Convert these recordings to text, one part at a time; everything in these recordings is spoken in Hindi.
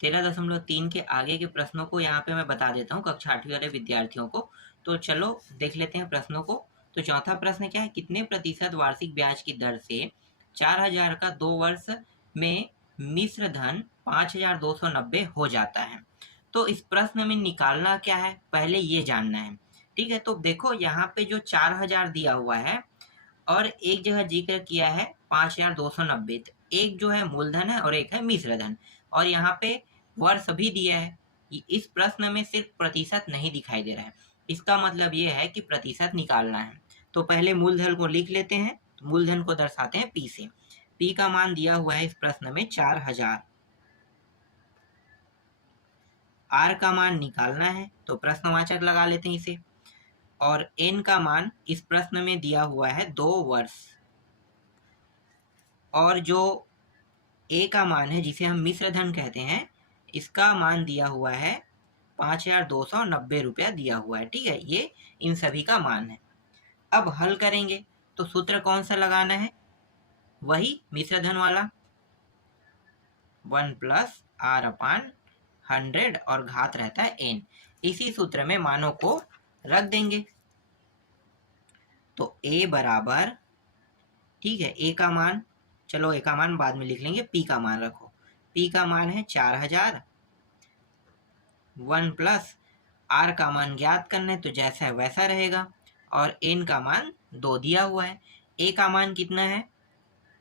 13.3 के आगे के प्रश्नों को यहाँ पे मैं बता देता हूँ कक्षा 8वीं वाले विद्यार्थियों को। तो चलो देख लेते हैं प्रश्नों को। तो चौथा प्रश्न क्या है, कितने प्रतिशत वार्षिक ब्याज की दर से 4,000 का 2 वर्ष में मिश्र धन 5,290 हो जाता है। तो इस प्रश्न में निकालना क्या है, पहले ये जानना है। ठीक है, तो देखो यहाँ पे जो 4,000 दिया हुआ है और एक जगह जिक्र किया है 5,290, एक जो है मूलधन है और एक है मिश्र धन, और यहाँ पे वर्ष भी दिया है। इस प्रश्न में सिर्फ प्रतिशत नहीं दिखाई दे रहा है, इसका मतलब ये है कि प्रतिशत निकालना है। तो पहले मूलधन को लिख लेते हैं। मूलधन को दर्शाते हैं पी से। पी का मान दिया हुआ है इस प्रश्न में 4,000। आर का मान निकालना है तो प्रश्नवाचक लगा लेते हैं इसे। और एन का मान इस प्रश्न में दिया हुआ है 2 वर्ष। और जो ए का मान है जिसे हम मिश्र धन कहते हैं, इसका मान दिया हुआ है 5,290 रुपया दिया हुआ है। ठीक है, ये इन सभी का मान है। अब हल करेंगे तो सूत्र कौन सा लगाना है, वही मिश्र धन वाला 1 प्लस आर अपान 100 और घात रहता है एन। इसी सूत्र में मानों को रख देंगे। तो ए बराबर, ठीक है, ए का मान, चलो ए का मान बाद में लिख लेंगे, पी का मान रखो। पी का मान है 4,000, 1 प्लस आर का मान ज्ञात करना है तो जैसा है वैसा रहेगा, और एन का मान 2 दिया हुआ है। ए का मान कितना है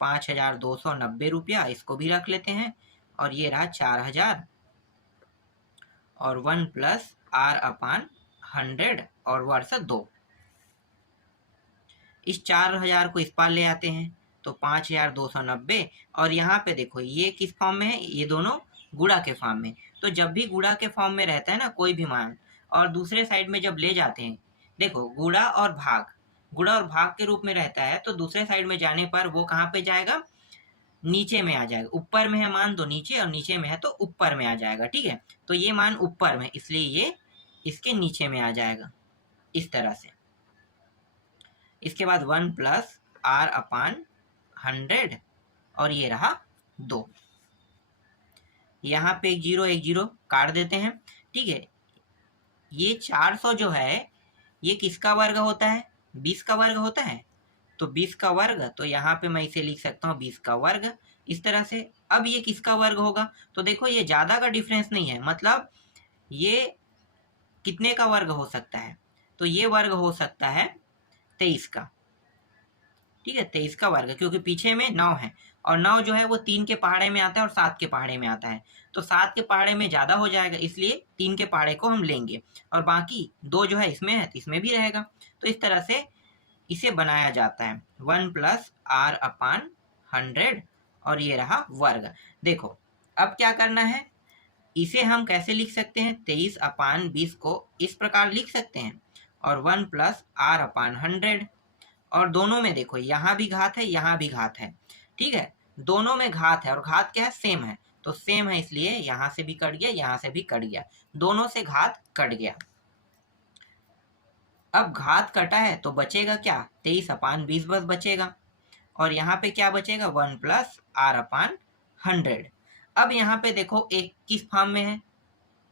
5,290 रुपया, इसको भी रख लेते हैं। और ये रहा 4,000 और 1 प्लस आर अपान 100 और वर्ष 2। इस 4,000 को इस पार ले आते हैं तो 5,290, और यहाँ पे देखो ये किस फॉर्म में है, ये दोनों गुणा के फॉर्म में। तो जब भी गुणा के फॉर्म में रहता है ना कोई भी मान, और दूसरे साइड में जब ले जाते हैं, देखो गुणा और भाग के रूप में रहता है, तो दूसरे साइड में जाने पर वो कहाँ पे जाएगा, नीचे में आ जाएगा। ऊपर में है मान तो नीचे, और नीचे में है तो ऊपर में आ जाएगा। ठीक है, तो ये मान ऊपर में, इसलिए ये इसके नीचे में आ जाएगा इस तरह से। इसके बाद 1 प्लस आर अपान 100 और ये रहा 2। यहाँ पे एक जीरो काट देते हैं। ठीक है, ये 400 जो है ये किसका वर्ग होता है, 20 का वर्ग होता है। तो 20 का वर्ग, तो यहाँ पे मैं इसे लिख सकता हूँ 20 का वर्ग इस तरह से। अब ये किसका वर्ग होगा, तो देखो ये ज़्यादा का डिफरेंस नहीं है, मतलब ये कितने का वर्ग हो सकता है, तो ये वर्ग हो सकता है 23 का। ठीक है, 23 का वर्ग, क्योंकि पीछे में 9 है, और 9 जो है वो 3 के पहाड़े में आता है और 7 के पहाड़े में आता है। तो 7 के पहाड़े में ज़्यादा हो जाएगा, इसलिए 3 के पहाड़े को हम लेंगे, और बाकी 2 जो है इसमें है तो इसमें भी रहेगा। तो इस तरह से इसे बनाया जाता है 1 प्लस आर अपान 100 और ये रहा वर्ग। देखो अब क्या करना है, इसे हम कैसे लिख सकते हैं, 23 अपान 20 को इस प्रकार लिख सकते हैं, और 1 प्लस आर अपान 100, और दोनों में देखो यहाँ भी घात है यहाँ भी घात है। ठीक है, दोनों में घात है, और घात क्या है, सेम है, तो सेम है इसलिए यहाँ से भी कट गया यहाँ से भी कट गया, दोनों से घात कट गया। अब घात कटा है तो बचेगा क्या, 23 अपान 20 बस बचेगा, और यहाँ पे क्या बचेगा 1 प्लस आर अपान 100। अब यहाँ पे देखो एक किस फॉर्म में है,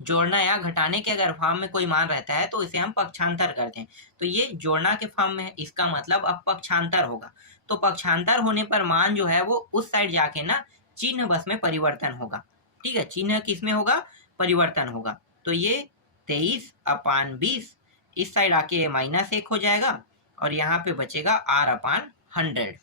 जोड़ना या घटाने के अगर फॉर्म में कोई मान रहता है तो इसे हम पक्षांतर करते हैं। तो ये जोड़ना के फॉर्म में है, इसका मतलब अब पक्षांतर होगा। तो पक्षांतर होने पर मान जो है वो उस साइड जाके ना चिन्ह बस में परिवर्तन होगा। ठीक है, चिन्ह किस में होगा, परिवर्तन होगा। तो ये 23 अपान 20 इस साइड आके -1 हो जाएगा, और यहाँ पे बचेगा आर अपान 100।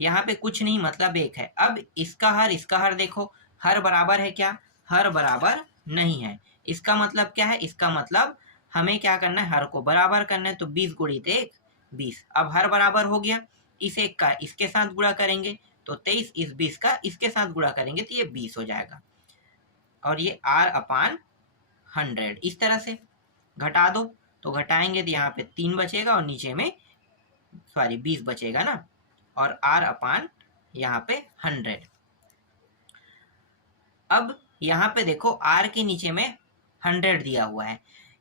यहाँ पे कुछ नहीं, मतलब 1 है। अब इसका हर देखो, हर बराबर है क्या, हर बराबर नहीं है। इसका मतलब क्या है, इसका मतलब हमें क्या करना है, हर को बराबर करना है। तो 20 गुणित 1 20। अब हर बराबर हो गया, इस 1 का इसके साथ गुणा करेंगे तो 23, इस 20 का इसके साथ गुणा करेंगे तो ये 20 हो जाएगा, और ये आर अपान 100 इस तरह से। घटा दो तो घटाएंगे तो यहाँ पे 3 बचेगा, और नीचे में 20 बचेगा ना, और आर अपान यहाँ पे 100। अब यहाँ पे देखो आर के नीचे में 100 दिया हुआ है,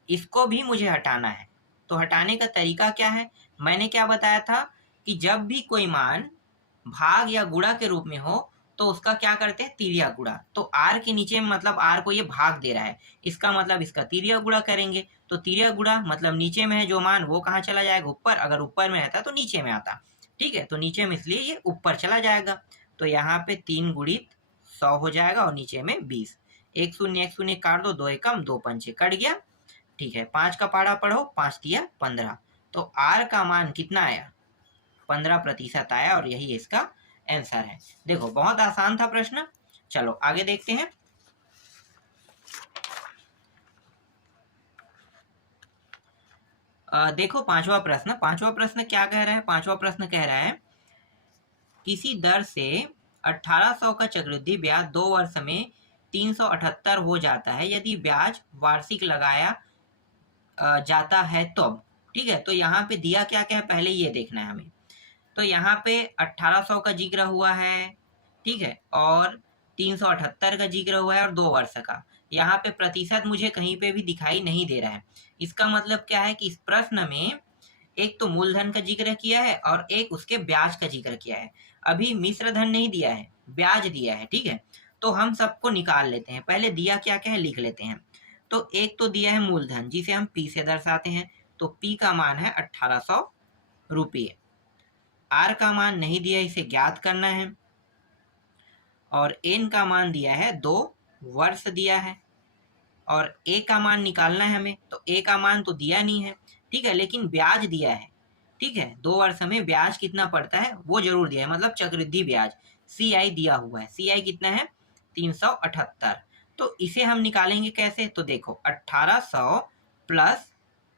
इसको भी मुझे हटाना है। तो हटाने का तरीका क्या है, मैंने क्या बताया था कि जब भी कोई मान भाग या गुणा के रूप में हो तो उसका क्या करते हैं, तिर्यक गुणा। तो आर के नीचे में मतलब आर को ये भाग दे रहा है, इसका मतलब इसका तिर्यक गुणा करेंगे। तो तिर्यक गुणा मतलब नीचे में है जो मान वो कहाँ चला जाएगा, ऊपर। अगर ऊपर में रहता तो नीचे में आता, ठीक है। तो नीचे में इसलिए ये ऊपर चला जाएगा। तो यहाँ पे 3 गुणित 100 हो जाएगा और नीचे में 20। 1 शून्य काट दो, 2 एकम 2 पंचे कट गया, ठीक है। 5 का पहाड़ा पढ़ो, 5 तिया 15। तो आर का मान कितना आया, 15% आया और यही इसका आंसर है। देखो बहुत आसान था प्रश्न। चलो आगे देखते हैं। देखो पांचवा प्रश्न क्या कह रहा है। पांचवा प्रश्न कह रहा है किसी दर से 1800 का चक्रवृद्धि ब्याज 2 वर्ष में 378 हो जाता है यदि ब्याज वार्षिक लगाया जाता है तो, ठीक है। तो यहाँ पे दिया क्या क्या है पहले ये देखना है हमें। तो यहाँ पे 1800 का जिक्र हुआ है, ठीक है, और 378 का जिक्र हुआ है और 2 वर्ष का। यहाँ पे प्रतिशत मुझे कहीं पे भी दिखाई नहीं दे रहा है। इसका मतलब क्या है कि इस प्रश्न में एक तो मूलधन का जिक्र किया है और एक उसके ब्याज का जिक्र किया है। अभी मिश्र धन नहीं दिया है, ब्याज दिया है, ठीक है। तो हम सबको निकाल लेते हैं। पहले दिया क्या क्या है लिख लेते हैं। तो एक तो दिया है मूलधन जिसे हम पी से दर्शाते हैं। तो पी का मान है 1800 रुपये। आर का मान नहीं दिया, इसे ज्ञात करना है। और एन का मान दिया है 2 वर्ष दिया है। और ए का मान निकालना है हमें। तो ए का मान तो दिया नहीं है, ठीक है, लेकिन ब्याज दिया है, ठीक है। 2 वर्ष में ब्याज कितना पड़ता है वो जरूर दिया है, मतलब चक्रवृद्धि ब्याज सी आई दिया हुआ है। सी आई कितना है 378। तो इसे हम निकालेंगे कैसे। तो देखो 1800 प्लस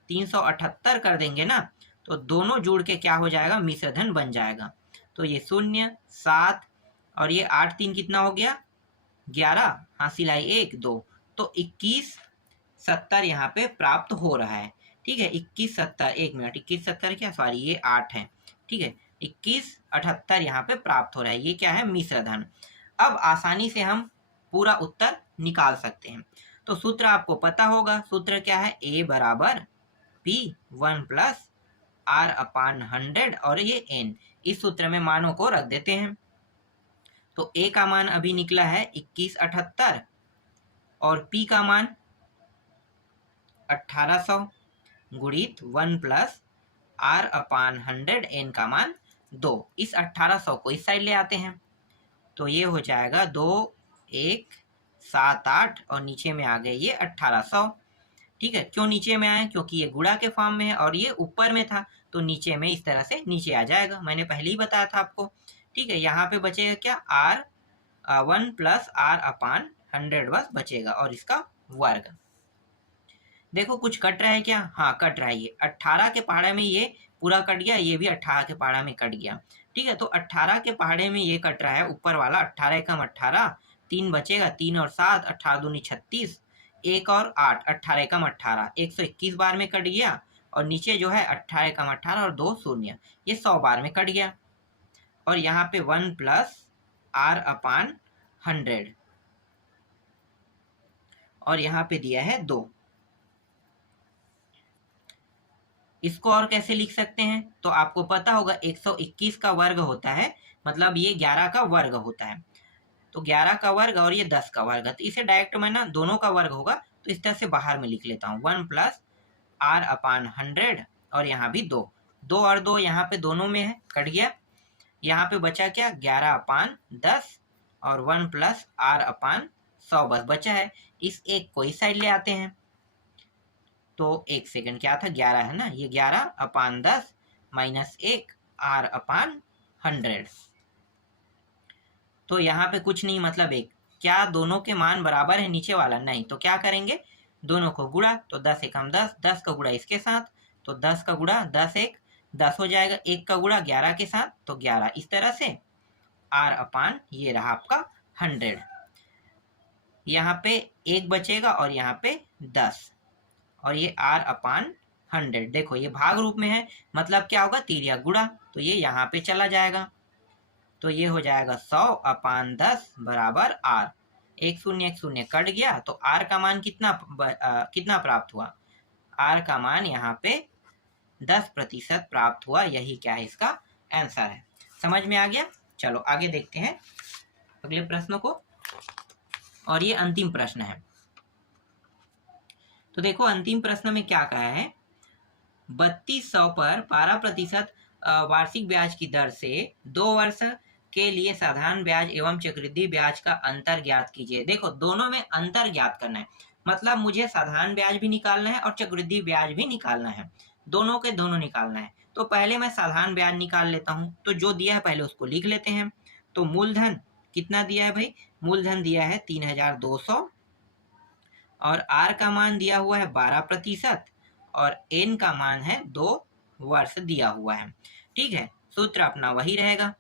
378 कर देंगे ना, तो दोनों जुड़ के क्या हो जाएगा, मिश्र धन बन जाएगा। तो ये 0 7 और ये 8 3 कितना हो गया 11, हासिल आई 1 2। तो 2170 यहाँ पे प्राप्त हो रहा है, ठीक है। 2170, 1 मिनट, 2170 क्या, सॉरी ये 8 है, ठीक है। 2178 यहाँ पे प्राप्त हो रहा है, ये क्या है मिश्र धन। अब आसानी से हम पूरा उत्तर निकाल सकते हैं। तो सूत्र आपको पता होगा, सूत्र क्या है, ए बराबर पी 1 प्लस आर अपान 100 और ये एन। इस सूत्र में मानों को रख देते हैं। तो ए का मान अभी निकला है 2178 और पी का मान 1800 गुणित 1 प्लस आर अपान 100, एन का मान 2। इस 1800 को इस साइड ले आते हैं। तो ये हो जाएगा 2 1 7 8 और नीचे में आ गए ये 1800, ठीक है। क्यों नीचे में आए, क्योंकि ये गुणा के फॉर्म में है और ये ऊपर में था, तो नीचे में इस तरह से नीचे आ जाएगा। मैंने पहले ही बताया था आपको, ठीक है। यहाँ पे बचेगा क्या, आर 1 प्लस आर अपान 100 बस बचेगा और इसका वर्ग। देखो कुछ कट रहा है क्या, हाँ कट रहा है। ये 18 के पहाड़े में ये पूरा कट गया, ये भी 18 के पहाड़ा में कट गया, ठीक है। तो 18 के पहाड़े में ये कट रहा है ऊपर वाला, 18 एकम 18, 3 बचेगा, 3 और 7, 18 दूनी 36, 1 और 8, 18 एकम 18, 121 बार में कट गया। और नीचे जो है 18 एकम 18 और 2 शून्य, ये 100 बार में कट गया। और यहाँ पे 1 प्लस आर अपान 100 और यहाँ पे दिया है 2। इसको और कैसे लिख सकते हैं, तो आपको पता होगा 121 का वर्ग होता है, मतलब ये 11 का वर्ग होता है। तो 11 का वर्ग और ये 10 का वर्ग, तो इसे डायरेक्ट मैं ना दोनों का वर्ग होगा तो इस तरह से बाहर में लिख लेता हूँ। 1 प्लस आर अपान 100 और यहाँ भी 2, 2 और 2 यहाँ पे दोनों में है, कट गया। यहाँ पे बचा क्या, 11 अपान 10 और 1 प्लस आर अपान 100 बस बचा है। इस एक को इस साइड ले आते हैं। तो 1 सेकंड, क्या था 11 है ना, ये 11 अपान 10 माइनस 1 आर अपान 100। तो यहाँ पे कुछ नहीं, मतलब 1। क्या दोनों के मान बराबर है नीचे वाला, नहीं। तो क्या करेंगे, दोनों को गुणा। तो 10 एकम 10, 10 का गुणा इसके साथ, तो 10 का गुणा 10 1 10 हो जाएगा। 1 का गुणा 11 के साथ, तो 11। इस तरह से आर अपान ये रहा आपका 100। यहाँ पे 1 बचेगा और यहाँ पे 10 और ये आर अपान 100। देखो ये भाग रूप में है, मतलब क्या होगा, तिर्यक गुणा। तो ये यहाँ पे चला जाएगा, तो ये हो जाएगा 100 अपान 10 बराबर आर। 1 0 कट गया, तो आर का मान कितना प्राप्त हुआ, आर का मान यहाँ पे 10% प्राप्त हुआ। यही क्या है, इसका आंसर है। समझ में आ गया। चलो आगे देखते हैं अगले प्रश्न को। और ये अंतिम प्रश्न है। तो देखो अंतिम प्रश्न में क्या कहा है, 3200 पर 12% वार्षिक ब्याज की दर से 2 वर्ष के लिए साधारण ब्याज एवं चक्रवृद्धि ब्याज का अंतर ज्ञात कीजिए। देखो दोनों में अंतर ज्ञात करना है, मतलब मुझे साधारण ब्याज भी निकालना है और चक्रवृद्धि ब्याज भी निकालना है, दोनों के दोनों निकालना है। तो पहले मैं साधारण ब्याज निकाल लेता हूँ। तो जो दिया है पहले उसको लिख लेते हैं। तो मूलधन कितना दिया है भाई, मूलधन दिया है 3200 और आर का मान दिया हुआ है 12% और एन का मान है 2 वर्ष दिया हुआ है। ठीक है, सूत्र अपना वही रहेगा।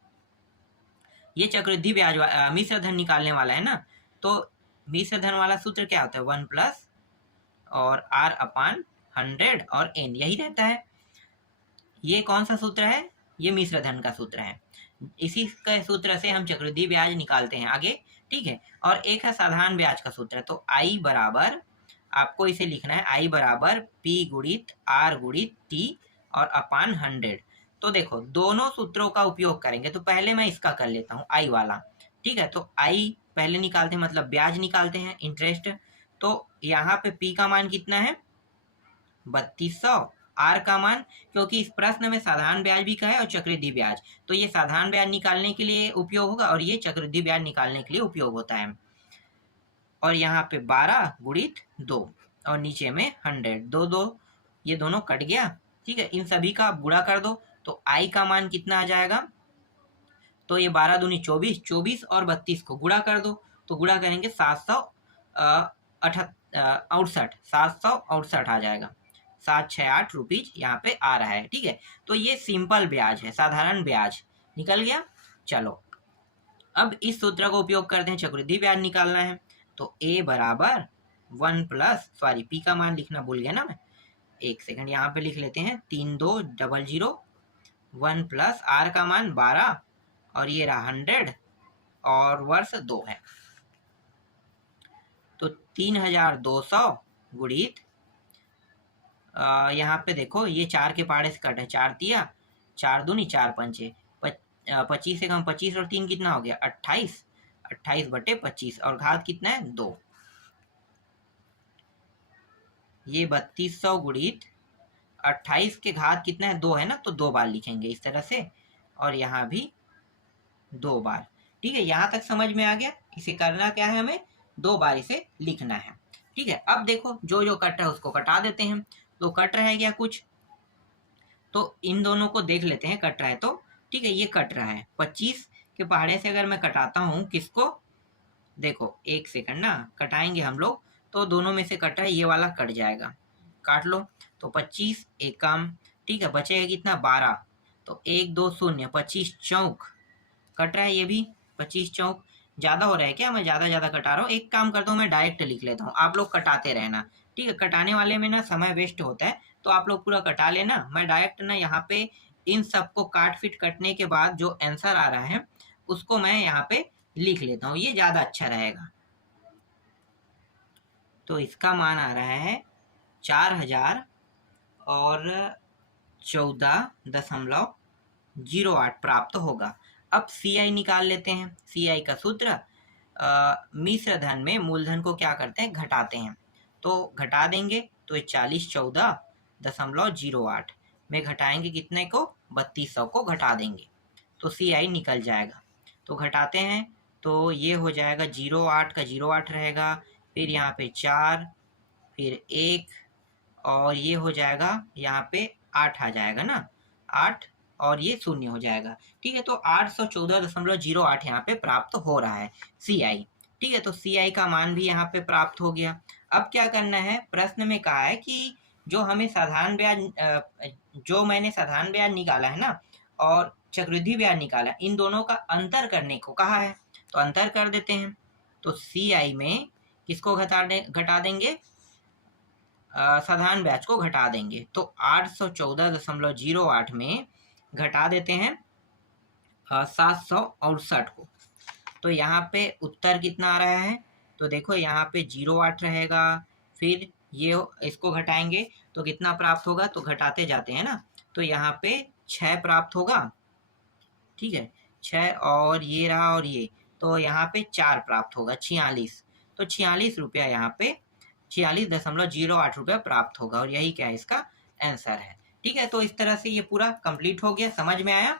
ये चक्रवृद्धि ब्याज मिश्र धन निकालने वाला है ना, तो मिश्र धन वाला सूत्र क्या होता है, 1 प्लस और आर अपान 100 और एन, यही रहता है। ये कौन सा सूत्र है, ये मिश्र धन का सूत्र है। इसी के सूत्र से हम चक्रवृद्धि ब्याज निकालते हैं आगे। ठीक है, और एक है साधारण ब्याज का सूत्र। तो आई बराबर, आपको इसे लिखना है आई बराबर पी गुणित आर गुणित टी और अपान 100। तो देखो दोनों सूत्रों का उपयोग करेंगे। तो पहले मैं इसका कर लेता हूँ, आई वाला। ठीक है, तो आई पहले निकालते हैं, मतलब ब्याज निकालते हैं, इंटरेस्ट। तो यहाँ पे पी का मान कितना है 3200, आर का मान, क्योंकि इस प्रश्न में साधारण ब्याज भी कहा है और चक्रवृद्धि ब्याज, तो ये साधारण ब्याज निकालने के लिए उपयोग होगा और ये चक्रवृद्धि ब्याज निकालने के लिए उपयोग होता है। और यहाँ पे 12 गुणित 2 और नीचे में 100, 2 ये दोनों कट गया। ठीक है, इन सभी का गुणा कर दो। तो आई का मान कितना आ जाएगा, तो ये 12 दूनी 24, 24 और 32 को गुणा कर दो। तो गुणा करेंगे 768 आ जाएगा, 768 रुपीज यहाँ पे आ रहा है। ठीक है, तो ये सिंपल ब्याज है, साधारण ब्याज निकल गया। चलो अब इस सूत्र का उपयोग करते हैं, चक्रवृद्धि ब्याज निकालना है। तो ए बराबर 1 प्लस, सॉरी पी का मान लिखना भूल गया ना मैं, एक सेकंड यहाँ पे लिख लेते हैं, 3200 1 प्लस आर का मान 12 और ये रहा 100 और वर्ष 2 है। तो 3200 गुणित, यहाँ पे देखो ये 4 के पहाड़े से कट है, 4 दिया, 4 दूनी 4 पंचे, 25 से कम 25 और 3 कितना हो गया 28, 28 बटे 25 और घात कितना है 2। ये 3200 गुणित 28 के घात कितना है 2 है ना, तो 2 बार लिखेंगे इस तरह से और यहाँ भी 2 बार। ठीक है, यहाँ तक समझ में आ गया। इसे करना क्या है, हमें 2 बार इसे लिखना है। ठीक है, अब देखो जो जो कट रहा है उसको कटा देते हैं। तो कट रहा है क्या कुछ, तो इन दोनों को देख लेते हैं कट रहा है तो। ठीक है, ये कट रहा है 25 के पहाड़े से अगर मैं कटाता हूँ किसको, देखो एक सेकंड ना, कटाएंगे हम लोग तो दोनों में से कट रहा है, ये वाला कट जाएगा, काट लो। तो 25 एक काम, ठीक है, बचेगा कितना 12, तो 1 2 0, 25 चौक कट रहा है, ये भी 25 चौक। ज़्यादा हो रहा है क्या, मैं ज़्यादा कटा रहा हूँ। एक काम करता हूँ मैं डायरेक्ट लिख लेता हूँ, आप लोग कटाते रहना। ठीक है, कटाने वाले में ना समय वेस्ट होता है, तो आप लोग पूरा कटा लेना। मैं डायरेक्ट ना यहाँ पे इन सबको काट फिट कटने के बाद जो आंसर आ रहा है उसको मैं यहाँ पे लिख लेता हूँ, ये ज़्यादा अच्छा रहेगा। तो इसका मान आ रहा है 4000 और 14.08 प्राप्त होगा। अब CI निकाल लेते हैं। CI का सूत्र, मिश्र धन में मूलधन को क्या करते हैं, घटाते हैं। तो घटा देंगे तो ये 40 14.08 में घटाएंगे कितने को, 3200 को घटा देंगे तो CI निकल जाएगा। तो घटाते हैं तो ये हो जाएगा 08 का 08 रहेगा, फिर यहाँ पे 4, फिर 1 और ये हो जाएगा यहाँ पे 8 आ जाएगा ना, 8 और ये 0 हो जाएगा। ठीक है, तो 814.08 यहाँ पे प्राप्त हो रहा है CI। ठीक है, तो CI का मान भी यहाँ पे प्राप्त हो गया। अब क्या करना है, प्रश्न में कहा है कि जो हमें साधारण ब्याज, जो मैंने साधारण ब्याज निकाला है ना और चक्रवृद्धि ब्याज निकाला, इन दोनों का अंतर करने को कहा है। तो अंतर कर देते हैं। तो CI में किसको घटा देंगे, साधारण ब्याज को घटा देंगे। तो 814.08 में घटा देते हैं 768 को। तो यहाँ पे उत्तर कितना आ रहा है, तो देखो यहाँ पे 08 रहेगा, फिर ये इसको घटाएंगे तो कितना प्राप्त होगा, तो घटाते जाते हैं ना, तो यहाँ पे 6 प्राप्त होगा। ठीक है, 6 और ये रहा और ये, तो यहाँ पे 4 प्राप्त होगा, 46। तो 46 रुपया यहाँ पे 46.08 रुपया प्राप्त होगा और यही क्या इसका आंसर है। ठीक है, तो इस तरह से ये पूरा कंप्लीट हो गया। समझ में आया?